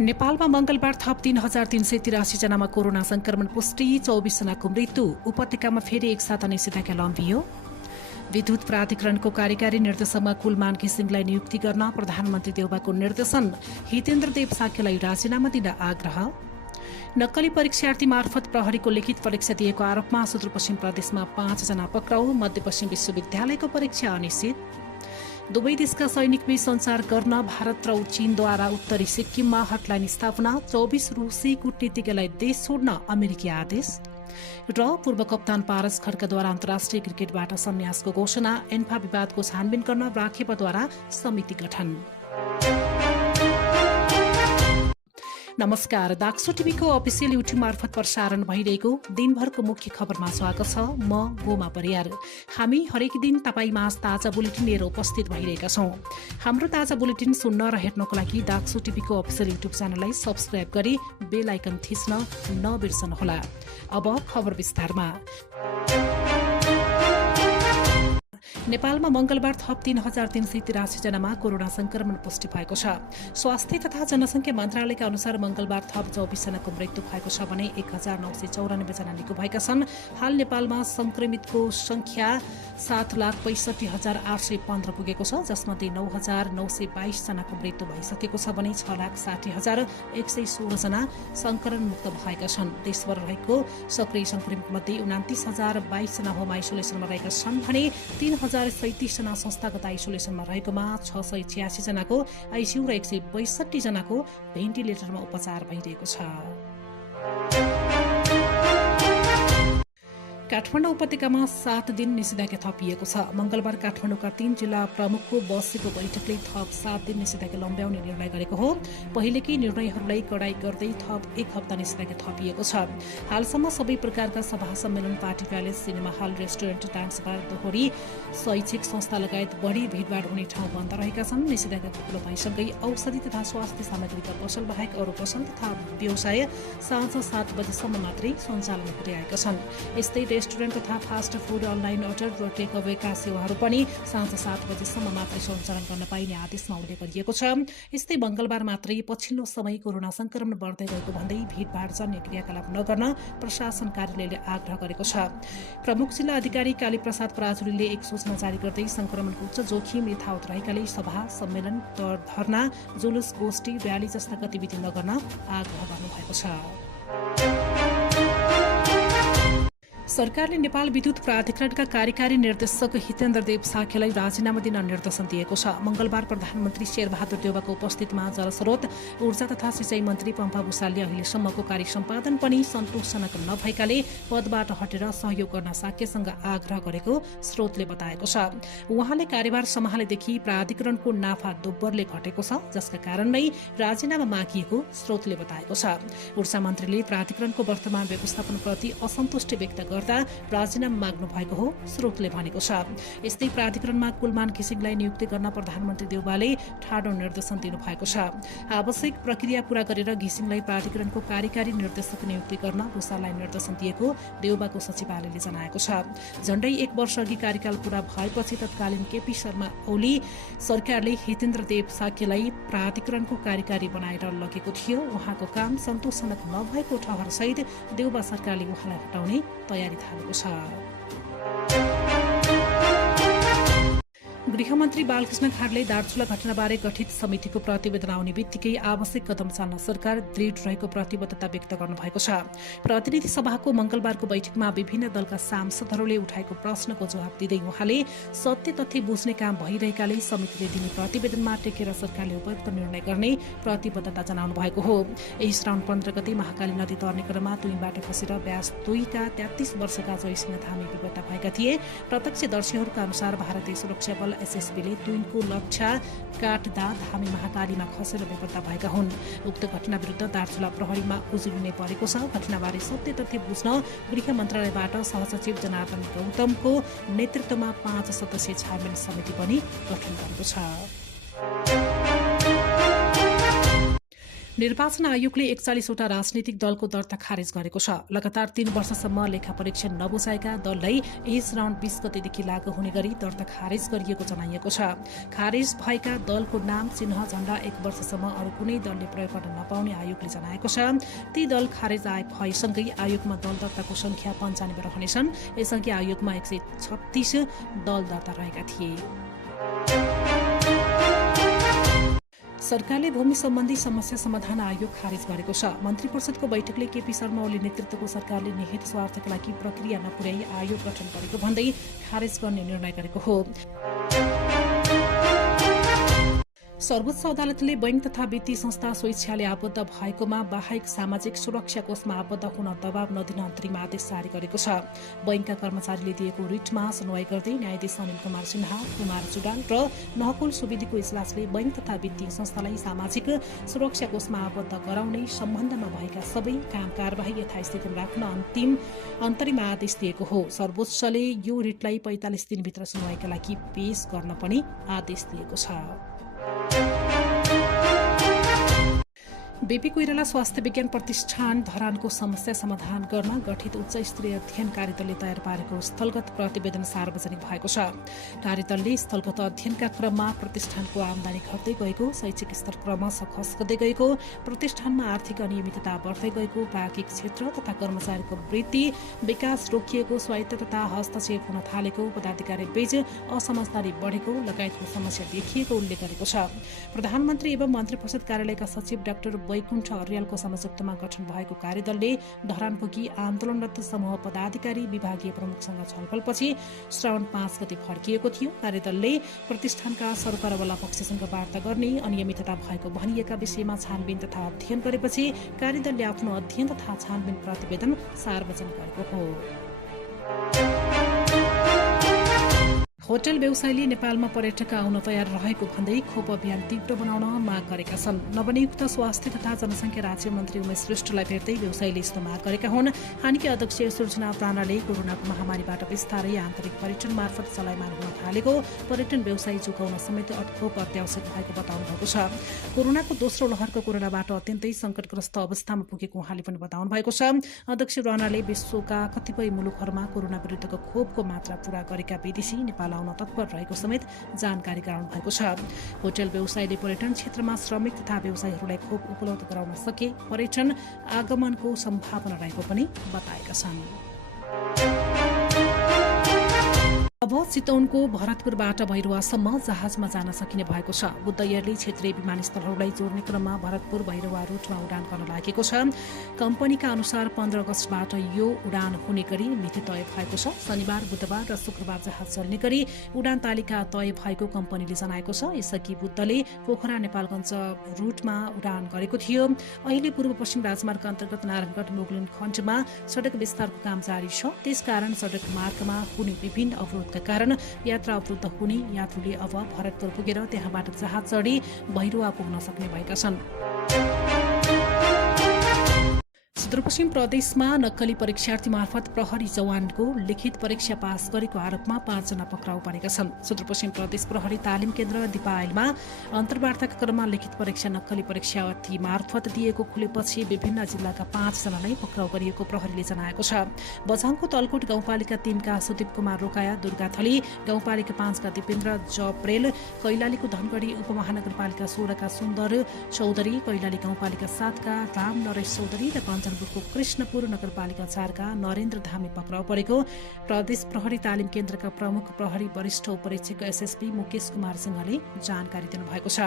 नेपालमा मंगलबार थप 3,383 जनामा कोरोना संक्रमण पुष्टि, 24 जनाको मृत्यु। उपत्यकामा फेरि एकसाथ निषेधाज्ञा लम्बियो। विद्युत प्राधिकरणको कार्यकारी निर्देशकमा कुलमान घिसिङलाई नियुक्ति गर्न प्रधानमन्त्री देउबाको निर्देशन। हितेन्द्र देव साक्यलाई राजीनामा दिन आग्रह। नक्कली परीक्षार्थी मार्फत प्रहरीको लिखित परीक्षा दिएको आरोपमा सुदूरपश्चिम प्रदेशमा 5 जना पक्राउ। मध्यपश्चिम विश्वविद्यालयको परीक्षा अनिश्चित। दुवै देशका सैनिकबीच सञ्चार गर्न भारत र चीनद्वारा उत्तरी सिक्किममा हटलाइन स्थापना। 24 रुसी कूटनीतिज्ञलाई देश छोड्न अमेरिकी आदेश। र पूर्व कप्तान पारस खड्काद्वारा अन्तर्राष्ट्रिय क्रिकेटबाट सन्यासको घोषणा। एन्फा विवादको छानबिन गर्न राखेपाद्वारा समिति गठन। नमस्कार, दाक्सो टिभीको अफिसियल युट्युब मार्फत प्रसारण भइरहेको दिनभरको मुख्य खबरमा स्वागत छ। म गोमा परियार। हामी हरेक दिन तपाईँ माझ ताजा बुलेटिन लिएर उपस्थित भइरहेका छौँ। हाम्रो ताजा बुलेटिन सुन्न र हेर्नको लागि दाक्सो टिभीको अफिसियल युट्युब च्यानललाई सब्स्क्राइब गरी बेल आइकन थिच्न नबिर्सनुहोला। अब खबर विस्तारमा। नेपालमा मंगलबार थप 3,383 जनामा कोरोना संक्रमण पुष्टि भएको छ। स्वास्थ्य तथा जनसंख्या मन्त्रालयका अनुसार मंगलबार थप 24 जनाको मृत्यु भएको छ भने 1,994 जना निको भएका छन्। हाल नेपालमा संक्रमितको संख्या 7,65,815 पुगेको छ, जसमध्ये 9,922 जनाको मृत्यु भइसकेको छ भने 6,60,116 जना संक्रमण मुक्त भएका छन्। देशभर रहेको सक्रिय संक्रमित मध्ये 29,022 जना होम आइसोलेसनमा रहेका छन् भने 3,037 जना संस्थागत आइसोलेसनमा रहेकोमा 686 जनाको आइसियू र 162 जनाको भेन्टिलेटरमा उपचार भइरहेको छ। काठमाडौँ उपत्यकामा 7 दिन निषेधाज्ञा थपिएको छ। मंगलबार काठमाडौँका 3 जिल्ला प्रमुखको बसेको बैठकले थप 7 दिन निषेधाज्ञा लम्ब्याउने निर्णय गरेको हो। पहिलेकै निर्णयहरूलाई कडाई गर्दै थप 1 हप्ता निषेधाज्ञा थपिएको छ। हालसम्म सबै प्रकारका सभा सम्मेलन, party palace, cinema hall, restaurant, dance bar, दोहोरी, शैक्षिक संस्था लगायत बढी भीड़भाड़ हुने ठाउँ बन्द रहेका छन्। निषेधाज्ञा खुल्लो भएसँगै औषधि तथा स्वास्थ्य सामग्रीका पसल बाहेक अरू पसल तथा व्यवसाय साँझ 7 बजेसम्म मात्रै सञ्चालन हुँदै आएका छन्। यस्तै रेस्टुरेन्ट तथा फास्ट फूड, अनलाइन अर्डर र टेक अवेका सेवाहरू पनि साँझ 7 बजेसम्म मात्रै सञ्चालन गर्न पाइने आदेशमा उल्लेख गरिएको छ। यस्तै मंगलबार मात्रै पछिल्लो समय कोरोना संक्रमण बढ्दै गएको भन्दै भीड़भाड़ जन्य क्रियाकलाप नगर्न प्रशासन कार्यालयले आग्रह गरेको छ। प्रमुख जिल्ला अधिकारी कालीप्रसाद पराजुलीले एक सूचना जारी गर्दै संक्रमणको उच्च जोखिम यथावत रहेकाले सभा सम्मेलन, धरना, जुलुस, गोष्ठी, र्याली जस्ता गतिविधि नगर्न आग्रह गर्नुभएको छ। सरकारले नेपाल विद्युत प्राधिकरणका कार्यकारी निर्देशक हितेन्द्र देव साक्यलाई राजीनामा दिन निर्देशन दिएको छ। मंगलबार प्रधानमन्त्री शेरबहादुर देउबाको उपस्थितिमा जलस्रोत, ऊर्जा तथा सिंचाई मन्त्री पम्पा भूषालले अहिलेसम्मको कार्य सम्पादन पनि सन्तोषजनक नभएकाले पदबाट हटेर सहयोग गर्न साक्यसँग आग्रह गरेको स्रोतले बताएको छ। उहाँले कार्यभार सम्हालेदेखि प्राधिकरणको नाफा दोब्बरले घटेको छ, जसका कारण नै राजीनामा मागिएको स्रोतले बताएको छ। ऊर्जा मन्त्रीले प्राधिकरणको वर्तमान व्यवस्थापनप्रति असन्तुष्टि व्यक्त गर्दा राजीनामा माग्नु भएको हो, स्रोतले भनेको छ। यस्तै प्राधिकरणमा कुलमान घिसिङलाई नियुक्ति गर्न प्रधानमन्त्री देउबाले ठाडो निर्देशन दिनुभएको छ। आवश्यक प्रक्रिया पूरा गरेर घिसिङलाई प्राधिकरणको कार्यकारी निर्देशक नियुक्ति गर्न भूषाललाई निर्देशन दिएको देउबाको सचिवालयले जनाएको छ। झण्डै 1 वर्ष अघि कार्यकाल पूरा भएपछि तत्कालीन केपी शर्मा ओली सरकारले हितेन्द्र देव साक्यलाई प्राधिकरणको कार्यकारी बनाएर लगेको थियो। उहाँको काम सन्तोषजनक नभएको ठहरसहित देउबा सरकारले उहाँलाई हटाउने तयारी थालेको छ। गृहमन्त्री बालकृष्ण खाडले दार्चुला घटनाबारे गठित समितिको प्रतिवेदन आउने बित्तिकै आवश्यक कदम चाल्न सरकार दृढ रहेको प्रतिबद्धता व्यक्त गर्नुभएको छ। प्रतिनिधि सभाको मंगलबारको बैठकमा विभिन्न दलका सांसदहरूले उठाएको प्रश्नको जवाब दिँदै उहाँले सत्य तथ्य बुझ्ने काम भइरहेकाले समितिले दिने प्रतिवेदनमा टेकेर सरकारले उपयुक्त निर्णय गर्ने प्रतिबद्धता जनाउनु भएको हो। यही श्रावण 15 गते महाकाली नदी तर्ने क्रममा तुइबाट खसेर ब्यास 2 का 33 वर्षका जयसिंह धामी बेपत्ता भएका थिए। प्रत्यक्षदर्शीहरूका अनुसार भारतीय सुरक्षा बल एसएसबीले तुइनको लक्ष्य काट्दा धामी महाकालीमा खसेर बेपत्ता भएका हुन्। उक्त घटना विरुद्ध दार्चुला प्रहरीमा उजुलिने परेको छ। घटनाबारे सत्य तथ्य बुझ्न गृह मन्त्रालयबाट सहसचिव जनार्दन गौतमको नेतृत्वमा 5 सदस्यीय छानबिन समिति पनि गठन गरेको छ। निर्वाचन आयोगले 41वटा राजनीतिक दलको दर्ता खारेज गरेको छ। लगातार 3 वर्षसम्म लेखा परीक्षण नबुझाएका दललाई यस राउन्ड 20 गतेदेखि लागू हुने गरी दर्ता खारेज गरिएको जनाइएको छ। खारेज भएका दलको नाम, चिन्ह, झण्डा 1 वर्षसम्म अरू कुनै दलले प्रयोग गर्न नपाउने आयोगले जनाएको छ। ती दल खारेज भएसँगै आयोगमा दल दर्ताको संख्या 95 रहनेछन्। यसअघि आयोगमा 136 दल दर्ता रहेका थिए। सरकारले भूमि सम्बन्धी समस्या समाधान आयोग खारेज गरेको छ। मन्त्री परिषदको बैठकले केपी शर्मा ओली नेतृत्वको सरकारले निहित स्वार्थका लागि प्रक्रिया नपुर्याई आयोग गठन गरेको भन्दै खारेज गर्ने निर्णय गरेको हो। सर्वोच्च अदालतले बैंक तथा वित्तीय संस्था स्वेच्छाले आबद्ध भएकोमा बाहेक सामाजिक सुरक्षा कोषमा आबद्ध हुन दबाव नदिन अन्तरिम आदेश जारी गरेको छ। बैंकका कर्मचारीले दिएको रिटमा सुनवाई गर्दै न्यायाधीश अनिल कुमार सिन्हा, कुमार जुडाल र नहकुल सुवेदीको इजलासले बैंक तथा वित्तीय संस्थालाई सामाजिक सुरक्षा कोषमा आबद्ध गराउने सम्बन्धमा भएका सबै काम कारबाही यथास्थिति राख्न अन्तरिम आदेश दिएको हो। सर्वोच्चले यो रिटलाई 45 दिनभित्र सुनवाईका लागि पेश गर्न पनि आदेश दिएको छ। बीपी कोइराला स्वास्थ्य विज्ञान प्रतिष्ठान धरानको समस्या समाधान गर्न गठित उच्च स्तरीय अध्ययन कार्यदलले तयार पारेको स्थलगत प्रतिवेदन सार्वजनिक भएको छ। कार्यदलले स्थलगत अध्ययनका क्रममा प्रतिष्ठानको आमदानी घट्दै गएको, शैक्षिक स्तर क्रमशः खस्कदै गएको, प्रतिष्ठानमा आर्थिक अनियमितता बढ्दै गएको, प्राज्ञिक क्षेत्र तथा कर्मचारीको वृद्धि विकास रोकिएको, स्वायत्त तथा हस्तक्षेप हुन थालेको, पदाधिकारी बीच असमझदारी बढेको लगायतको समस्या देखिएको उल्लेख गरेको छ। प्रधानमन्त्री एवं मन्त्री परिषद कार्यालयका सचिव डाक्टर वैकुण्ठ अर्यालको संयोजकत्वमा गठन भएको कार्यदलले धरान पुगी आन्दोलनरत समूह पदाधिकारी, विभागीय प्रमुखसँग छलफलपछि श्रावण 5 गते फर्किएको थियो। कार्यदलले प्रतिष्ठानका सरकारवाला पक्षसँग वार्ता गर्ने, अनियमितता भएको भनिएका विषयमा छानबिन तथा अध्ययन गरेपछि कार्यदलले आफ्नो अध्ययन तथा छानबिन प्रतिवेदन सार्वजनिक गरेको हो। होटल व्यवसायीले नेपालमा पर्यटक आउन तयार रहेको भन्दै खोप अभियान तीव्र बनाउन माग गरेका छन्। नवनियुक्त स्वास्थ्य तथा जनसङ्ख्या राज्य मन्त्री उमेश श्रेष्ठलाई भेट्दै व्यवसायीले यस्तो माग गरेका हुन्। हानिकी अध्यक्ष सूर्जना प्राणाले कोरोनाको महामारीबाट बिस्तारै आन्तरिक पर्यटन मार्फत चलायमान हुन थालेको पर्यटन व्यवसायी चुकाउन समेत खोप अत्यावश्यक भएको बताउनु भएको छ। कोरोनाको दोस्रो लहरको कोरोनाबाट अत्यन्तै सङ्कटग्रस्त अवस्थामा पुगेको उहाँले पनि बताउनु भएको छ। अध्यक्ष राणाले विश्वका कतिपय मुलुकहरूमा कोरोना विरुद्धको खोपको मात्रा पूरा गरेका विदेशी नेपाल आउन तत्पर रहेको समेत जानकारी गराउनु भएको छ। होटल व्यवसायले पर्यटन क्षेत्रमा श्रमिक तथा व्यवसायीहरूलाई खोप उपलब्ध गराउन सके पर्यटन आगमनको सम्भावना रहेको पनि बताएका छन्। अब चितवनको भरतपुरबाट भैरवासम्म जहाजमा जान सकिने भएको छ। बुद्ध एयरले क्षेत्रीय विमानस्थलहरूलाई जोड्ने क्रममा भरतपुर भैरवा रूटमा उडान गर्न लागेको छ। कम्पनीका अनुसार 15 अगस्तबाट यो उडान हुने गरी मिति तय भएको छ। शनिबार, बुधबार र शुक्रबार जहाज चल्ने गरी उडान तालिका तय भएको कम्पनीले जनाएको छ। यसअघि बुद्धले पोखरा नेपालगञ्ज रूटमा उडान गरेको थियो। अहिले पूर्व पश्चिम राजमार्ग अन्तर्गत नारायणगढ मोगलिन खण्डमा सडक विस्तारको काम जारी छ। त्यसकारण सडक मार्गमा हुने विभिन्न अवरोधका कारण यात्रा अवरुद्ध हुने यात्रुले अब भरतपुर पुगेर त्यहाँबाट जहाज चढी भैरवा पुग्न सक्ने भएका छन्। सुदूरपश्चिम प्रदेशमा नक्कली परीक्षार्थी मार्फत प्रहरी जवानको लिखित परीक्षा पास गरेको आरोपमा 5 जना पक्राउ परेका छन्। सुदूरपश्चिम प्रदेश प्रहरी तालिम केन्द्र दिपायलमा अन्तर्वार्ताका क्रममा लिखित परीक्षा नक्कली परीक्षार्थी मार्फत दिएको खुलेपछि विभिन्न जिल्लाका 5 जनालाई पक्राउ गरिएको प्रहरीले जनाएको छ। बझाङको तलकोट गाउँपालिका 3 का सुदीप कुमार रोकाया, दुर्गाथली गाउँपालिका 5 का दिपेन्द्र जप्रेल, कैलालीको धनगढी उपमहानगरपालिका 16 का सुन्दर चौधरी, कैलाली गाउँपालिका 7 का राम नरेश चौधरी र कञ्चनपुरको कृष्णपुर नगरपालिका 4 का नरेन्द्र धामी पक्राउ परेको प्रदेश प्रहरी तालिम केन्द्रका प्रमुख प्रहरी वरिष्ठ उपरीक्षक एसएसपी मुकेश कुमार सिंहले जानकारी दिनुभएको छ।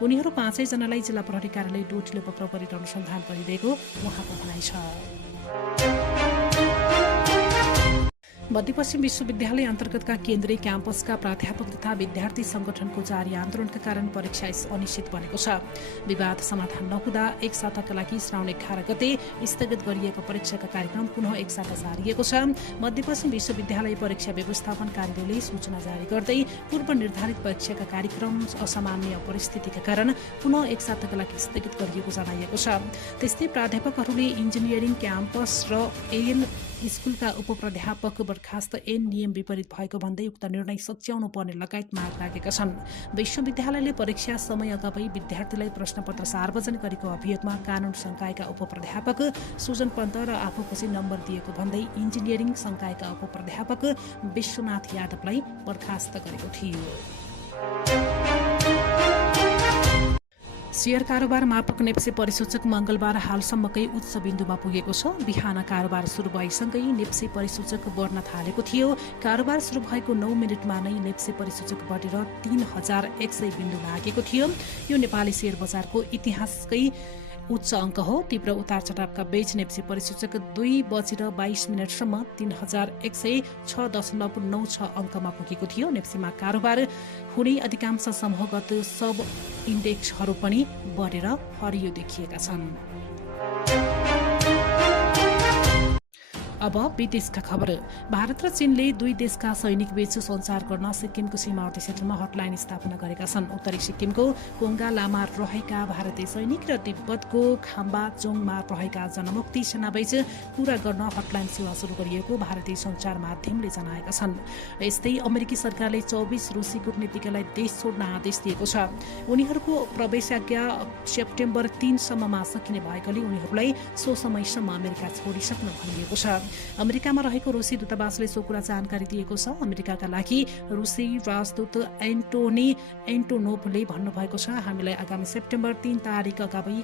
उनीहरू 5 जनालाई जिल्ला प्रहरी कार्यालय डोटीले पक्राउ गरेर अनुसन्धान गरिरहेको उहाँको भनाइ छ। मध्यपश्चिम विश्वविद्यालय अन्तर्गतका केन्द्रीय क्याम्पसका प्राध्यापक तथा विद्यार्थी संगठनको जारी आन्दोलनका कारण परीक्षा अनिश्चित बनेको छ। विवाद समाधान नहुँदा एक साताका लागि श्रावण 11 गते स्थगित गरिएको परीक्षाका कार्यक्रम पुनः एक साता सारिएको छ। मध्यपश्चिम विश्वविद्यालय परीक्षा व्यवस्थापन कार्यालयले सूचना जारी गर्दै पूर्व निर्धारित परीक्षाका कार्यक्रम असामान्य परिस्थितिका कारण पुनः एक साताका लागि स्थगित गरिएको जनाइएको छ। त्यस्तै प्राध्यापकहरूले इन्जिनियरिङ क्याम्पस र स्कुलका उपप्राध्यापक बर्खास्त ऐन नियम विपरीत भएको भन्दै उक्त निर्णय सच्याउनु पर्ने लगायत माग राखेका छन्। विश्वविद्यालयले परीक्षा समय अगावै विद्यार्थीलाई प्रश्नपत्र सार्वजनिक गरेको अभियोगमा कानून संकायका उपप्राध्यापक सुजन पन्त र आफूपछि नम्बर दिएको भन्दै इन्जिनियरिङ संकायका उपप्राध्यापक विश्वनाथ यादवलाई बर्खास्त गरेको थियो। शेयर कारोबार मापक नेप्से परिसूचक मंगलबार हालसम्मकै उच्च बिन्दुमा पुगेको छ। बिहान कारोबार सुरु भएसँगै नेप्से परिसूचक बढ्न थालेको थियो। कारोबार सुरु भएको 9 मिनेटमा नै नेप्से परिसूचक बढेर 3100 बिन्दु लागेको थियो। यो नेपाली शेयर बजारको इतिहासकै उच्च अङ्क हो। तीव्र उतार चढावका बीच नेप्से परिसूचक 2:22 3106.96 अङ्कमा पुगेको थियो। नेप्सेमा कारोबार हुने अधिकांश समूहगत सब इन्डेक्सहरू पनि बढेर हरियो देखिएका छन्। अब विदेशका खबर। भारत र चीनले दुई देशका सैनिक बीच सञ्चार गर्न सिक्किमको सीमावर्ती क्षेत्रमा हटलाइन स्थापना गरेका छन्। उत्तरी सिक्किमको कोङ्गा लामा रहेका भारतीय सैनिक र तिब्बतको खाम्बा चोङमा रहेका जनमुक्ति सेनाबीच पूरा गर्न हटलाइन सेवा सुरु गरिएको भारतीय सञ्चार माध्यमले जनाएका छन्। यस्तै अमेरिकी सरकारले 24 रुसी कूटनीतिज्ञलाई देश छोड्न आदेश दिएको छ। उनीहरूको प्रवेशाज्ञा सेप्टेम्बर 3 सम्ममा सकिने भएकाले उनीहरूलाई सो समयसम्म अमेरिका छोडिसक्न भनिएको छ। अमेरिकामा रहेको रुसी दूतावासले सो कुरा जानकारी दिएको छ। अमेरिकाका लागि रुसी राजदूत एन्टोनी एन्टोनोभले भन्नुभएको छ, हामीलाई आगामी सेप्टेम्बर 3 तारिक अगावै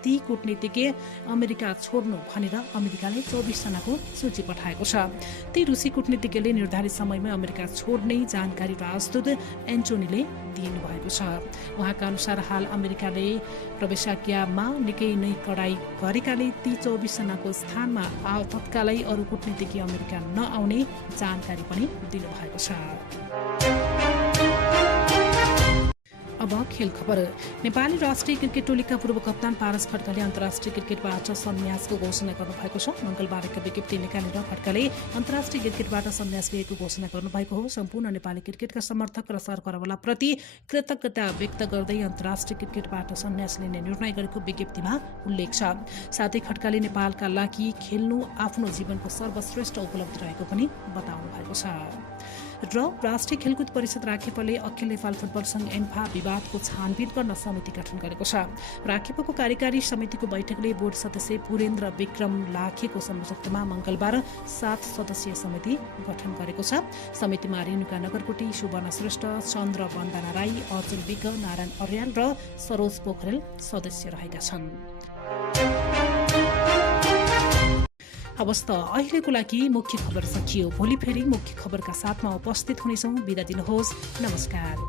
ती कूटनीतिज्ञ अमेरिका छोड्नु भनेर अमेरिकाले 24 जनाको सूची पठाएको छ। ती रुसी कूटनीतिज्ञले निर्धारित समयमा अमेरिका छोड्ने जानकारी राजदूत एन्टोनीले दिनुभएको छ। उहाँका अनुसार हाल अमेरिकाले प्रवेशाज्ञामा निकै नै कडाई गरेकाले ती 24 जनाको स्थानमा तत्कालै अरू कूटनीतिज्ञ अमेरिका नआउने जानकारी पनि दिनुभएको छ। अब खेल खबर। नेपाली राष्ट्रिय क्रिकेट टोलीका पूर्व कप्तान पारस खड्काले अन्तर्राष्ट्रिय क्रिकेटबाट सन्यासको घोषणा गर्नुभएको छ। मंगलबार एक विज्ञप्ति निकालेर खड्काले अन्तर्राष्ट्रिय क्रिकेटबाट सन्यास लिएको घोषणा गर्नुभएको हो। सम्पूर्ण नेपाली क्रिकेटका समर्थक र सरकारवालाप्रति कृतज्ञता व्यक्त गर्दै अन्तर्राष्ट्रिय क्रिकेटबाट सन्यास लिने निर्णय गरेको विज्ञप्तिमा उल्लेख छ। साथै खड्काले नेपालका लागि खेल्नु आफ्नो जीवनको सर्वश्रेष्ठ उपलब्धि रहेको पनि बताउनु भएको छ। र राष्ट्रिय खेलकुद परिषद राखेपले अखिल नेपाल फुटबल संघ एन्फा विवादको छानबिन गर्न समिति गठन गरेको छ। राखेपको कार्यकारी समितिको बैठकले बोर्ड सदस्य पुरेन्द्र विक्रम लाखेको संयुक्तमा मंगलबार 7 सदस्यीय समिति गठन गरेको छ। समितिमा रेणुका नगरकोटी, सुवर्ण श्रेष्ठ, चन्द्र वन्दना राई, अर्जुन विक, नारायण अर्याल र सरोज पोखरेल सदस्य रहेका छन्। अवस्था अहिलेको लागि मुख्य खबर सकियो। भोलि फेरि मुख्य खबरका साथमा उपस्थित हुनेछौँ। बिदा दिनुहोस्। नमस्कार।